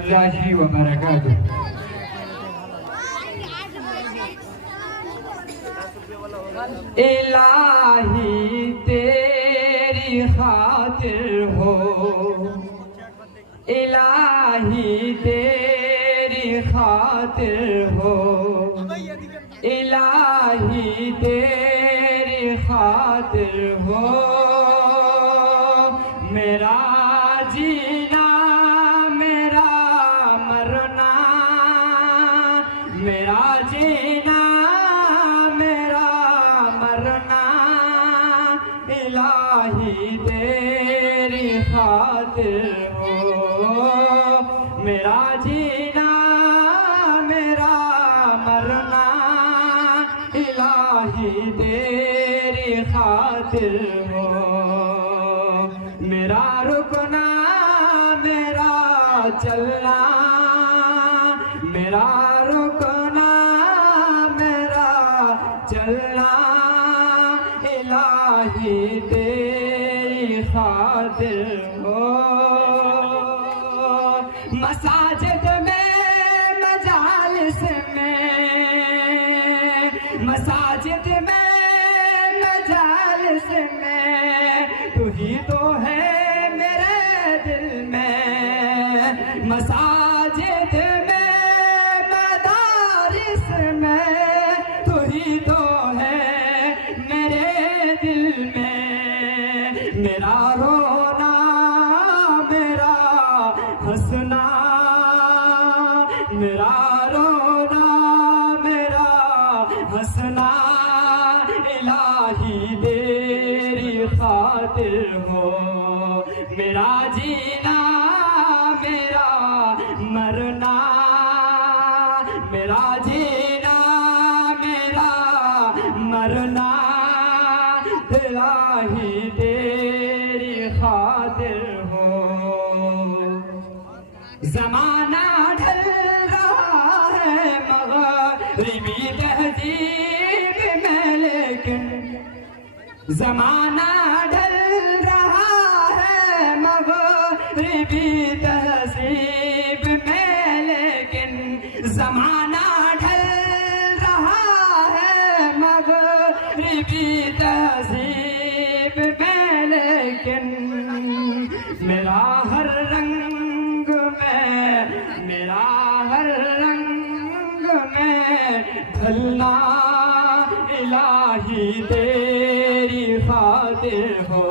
अल्लाह व बरकातुहू। इलाही तेरी खातिर हो, इलाही तेरी खातिर हो, इलाही तेरी खातिर हो, मेरा जीना मेरा मरना, मेरा जीना मेरा मरना, इलाही तेरी खातिर हो, मेरा जीना मेरा मरना, इलाही तेरी खातिर हो, मेरा रुकना मेरा चलना, मेरा रुकना मेरा चलना, इलाही तेरी खातिर हो। मसाजिद में मजालिस में, मसाजिद में मजालिस में, तू ही तो है मेरे दिल में। मसाजिद में मदारिस में, तू ही तो है मेरे दिल में। मेरा रोना मेरा हंसना, मेरा रोना मेरा हंसना, इलाही तेरी खातिर हो, मेरा जीना मेरा मरना, मेरा जीना मेरा मरना, इलाही तेरी खातिर हो। ज़माना ढल रहा है मग़रिबी तहज़ीब में, लेकिन ज़माना ढल रहा है मग़रिबी तहज़ीब में, लेकिन ज़माना ढल रहा है मग़रिबी तहज़ीब में, लेकिन मेरा हर रंग में, मेरा हर रंग में ढलना, इलाही तेरी खातिर हो,